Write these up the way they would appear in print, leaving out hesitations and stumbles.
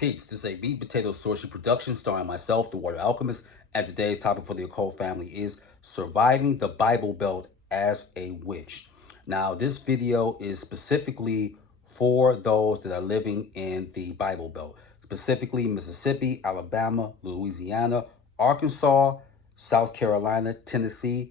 Peace. This is a Meat Potato Sorcery production starring myself, the Water Alchemist, and today's topic for the Occult family is surviving the Bible Belt as a witch. Now, this video is specifically for those that are living in the Bible Belt, specifically Mississippi, Alabama, Louisiana, Arkansas, South Carolina, Tennessee,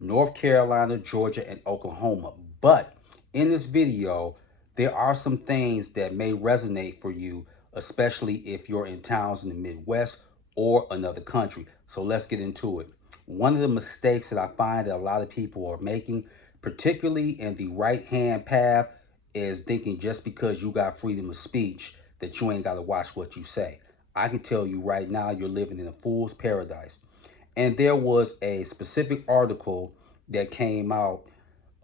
North Carolina, Georgia, and Oklahoma. But in this video, there are some things that may resonate for you, especially if you're in towns in the Midwest or another country. So let's get into it. One of the mistakes that I find that a lot of people are making, particularly in the right-hand path, is thinking just because you got freedom of speech that you ain't got to watch what you say. I can tell you right now, you're living in a fool's paradise. And there was a specific article that came out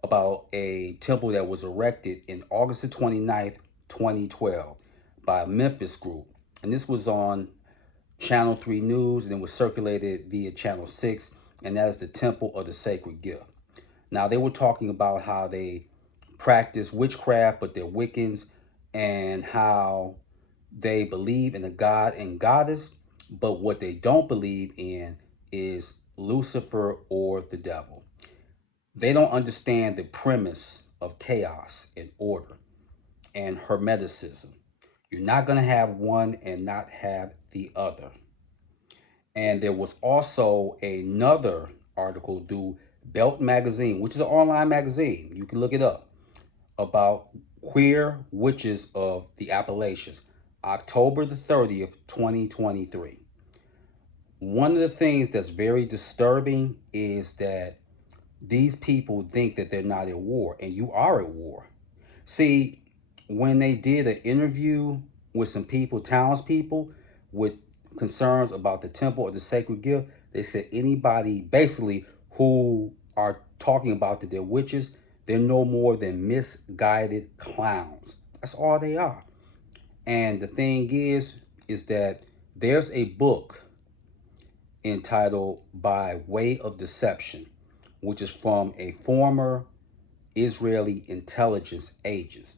about a temple that was erected in August the 29th, 2012 by a Memphis group. And this was on Channel 3 News and it was circulated via Channel 6, and that is the Temple of the Sacred Gift. Now, they were talking about how they practice witchcraft, but they're Wiccans, and how they believe in a god and goddess, but what they don't believe in is Lucifer or the devil. They don't understand the premise of chaos and order and hermeticism. You're not going to have one and not have the other. And there was also another article due Belt Magazine, which is an online magazine. You can look it up, about queer witches of the Appalachians, October the 30th, 2023. One of the things that's very disturbing is that these people think that they're not at war, and you are at war. See, when they did an interview with some people, townspeople, with concerns about the temple or the sacred gift, they said anybody basically who are talking about that they're witches, they're no more than misguided clowns. That's all they are. And the thing is that there's a book entitled By Way of Deception, which is from a former Israeli intelligence agent.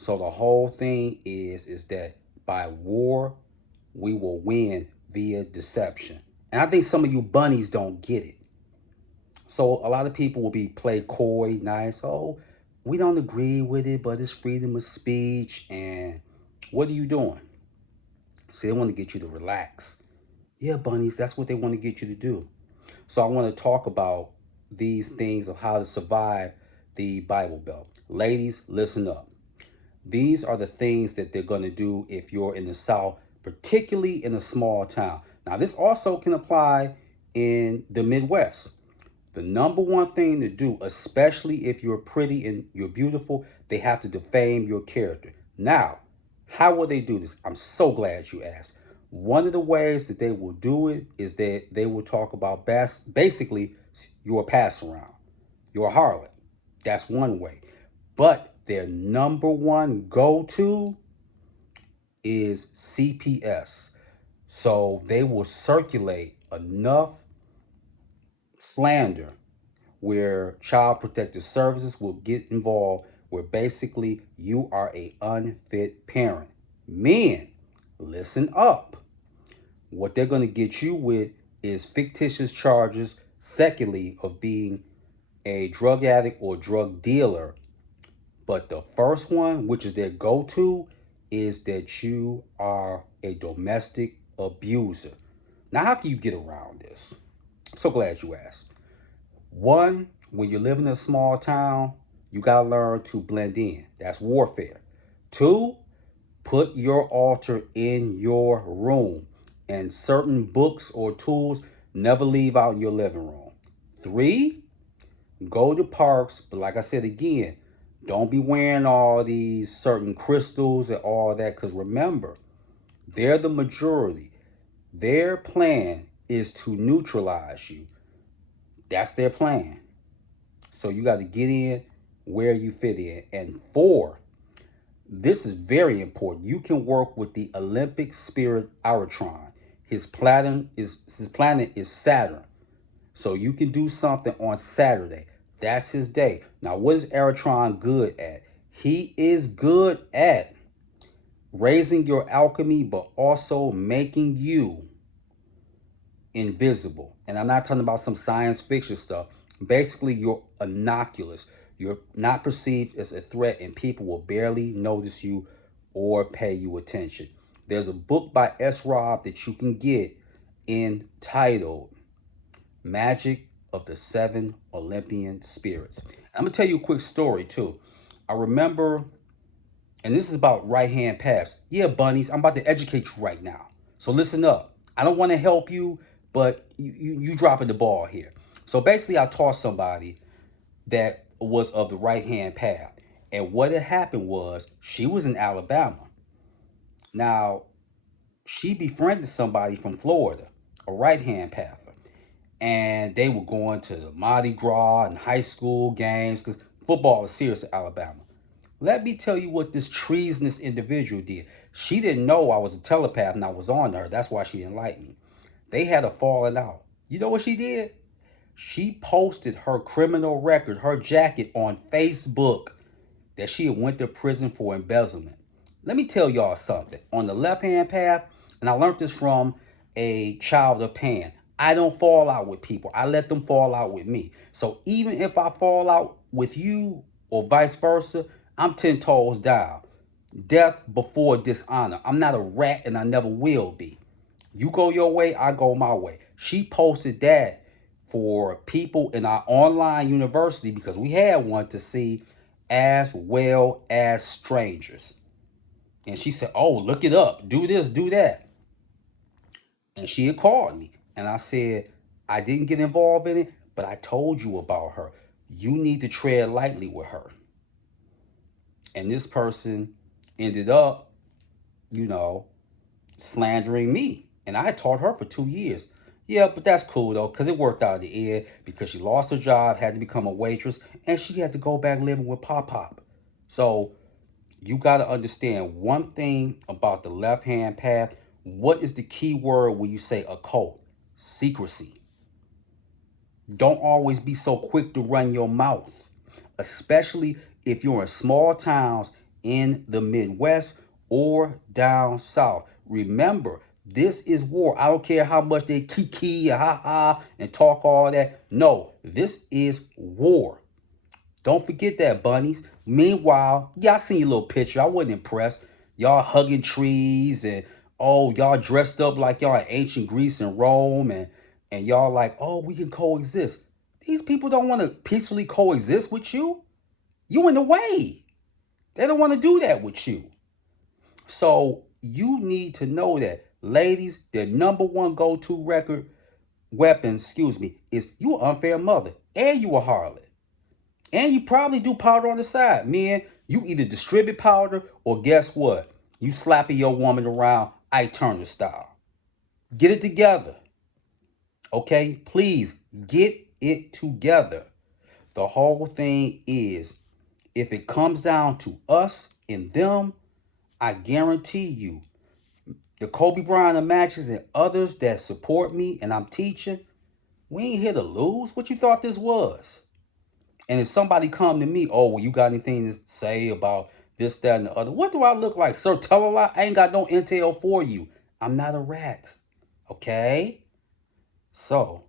So the whole thing is that by war, we will win via deception. And I think some of you bunnies don't get it. So a lot of people will be play coy, nice. Oh, we don't agree with it, but it's freedom of speech. And what are you doing? See, they want to get you to relax. Yeah, bunnies, that's what they want to get you to do. So I want to talk about these things of how to survive the Bible Belt. Ladies, listen up. These are the things that they're going to do if you're in the South, particularly in a small town. Now, this also can apply in the Midwest. The number one thing to do, especially if you're pretty and you're beautiful, they have to defame your character. Now, how will they do this? I'm so glad you asked. One of the ways that they will do it is that they will talk about basically you're a pass around, you're a harlot. That's one way. But their number one go-to is CPS. So they will circulate enough slander where Child Protective Services will get involved, where basically you are a unfit parent. Men, listen up. What they're going to get you with is fictitious charges, secondly, of being a drug addict or drug dealer. But the first one, which is their go-to, is that you are a domestic abuser. Now, how can you get around this? I'm so glad you asked. One, when you live in a small town, you got to learn to blend in. That's warfare. Two, put your altar in your room, and certain books or tools never leave out in your living room. Three, go to parks, but like I said again, don't be wearing all these certain crystals and all that, because remember, they're the majority. Their plan is to neutralize you. That's their plan. So you got to get in where you fit in. And four, this is very important. You can work with the Olympic spirit Aratron. His planet is Saturn. So you can do something on Saturday. That's his day. Now, what is Aratron good at? He is good at raising your alchemy, but also making you invisible. And I'm not talking about some science fiction stuff. Basically, you're innocuous. You're not perceived as a threat, and people will barely notice you or pay you attention. There's a book by S. Rob that you can get entitled Magic of the Seven Olympian Spirits. I'm going to tell you a quick story, too. I remember, and this is about right hand paths. Yeah, bunnies, I'm about to educate you right now. So listen up. I don't want to help you, but you dropping the ball here. So basically, I taught somebody that was of the right hand path. And what had happened was she was in Alabama. Now, she befriended somebody from Florida, a right hand path. And they were going to the Mardi Gras and high school games because football is serious in Alabama. Let me tell you what this treasonous individual did. She didn't know I was a telepath and I was on her. That's why she didn't like me. They had a falling out. You know what she did? She posted her criminal record, her jacket on Facebook that she had went to prison for embezzlement. Let me tell y'all something. On the left-hand path, and I learned this from a child of Pan, I don't fall out with people. I let them fall out with me. So even if I fall out with you or vice versa, I'm 10 toes down. Death before dishonor. I'm not a rat and I never will be. You go your way, I go my way. She posted that for people in our online university because we had one to see as well as strangers. And she said, "Oh, look it up. Do this, do that." And she had called me. And I said, "I didn't get involved in it, but I told you about her. You need to tread lightly with her." And this person ended up, you know, slandering me. And I taught her for 2 years. Yeah, but that's cool though, because it worked out in the end because she lost her job, had to become a waitress, and she had to go back living with Pop Pop. So you got to understand one thing about the left hand path. What is the key word when you say occult? Secrecy. Don't always be so quick to run your mouth, especially if you're in small towns in the Midwest or down south. Remember, this is war. I don't care how much they kiki, ha ha, and talk all that. No, this is war. Don't forget that, bunnies. Meanwhile, y'all seen your little picture. I wasn't impressed. Y'all hugging trees and oh, y'all dressed up like y'all in ancient Greece and Rome and y'all like, oh, we can coexist. These people don't want to peacefully coexist with you. You in the way. They don't want to do that with you. So you need to know that, ladies, their number one go-to record weapon, is you an unfair mother and you a harlot. And you probably do powder on the side. Men, you either distribute powder or guess what? You slapping your woman around Ike Turner style. Get it together. Okay? Please get it together. The whole thing is if it comes down to us and them, I guarantee you, the Kobe Bryant of matches and others that support me and I'm teaching, we ain't here to lose. What you thought this was? And if somebody come to me, oh, well, you got anything to say about this, that, and the other? What do I look like? Sir, tell a lie. I ain't got no intel for you. I'm not a rat. Okay? So,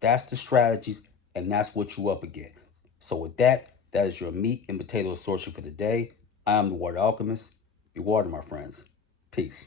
that's the strategies, and that's what you up against. So with that, that is your meat and potato assortment for the day. I am the Water Alchemist. Be water, my friends. Peace.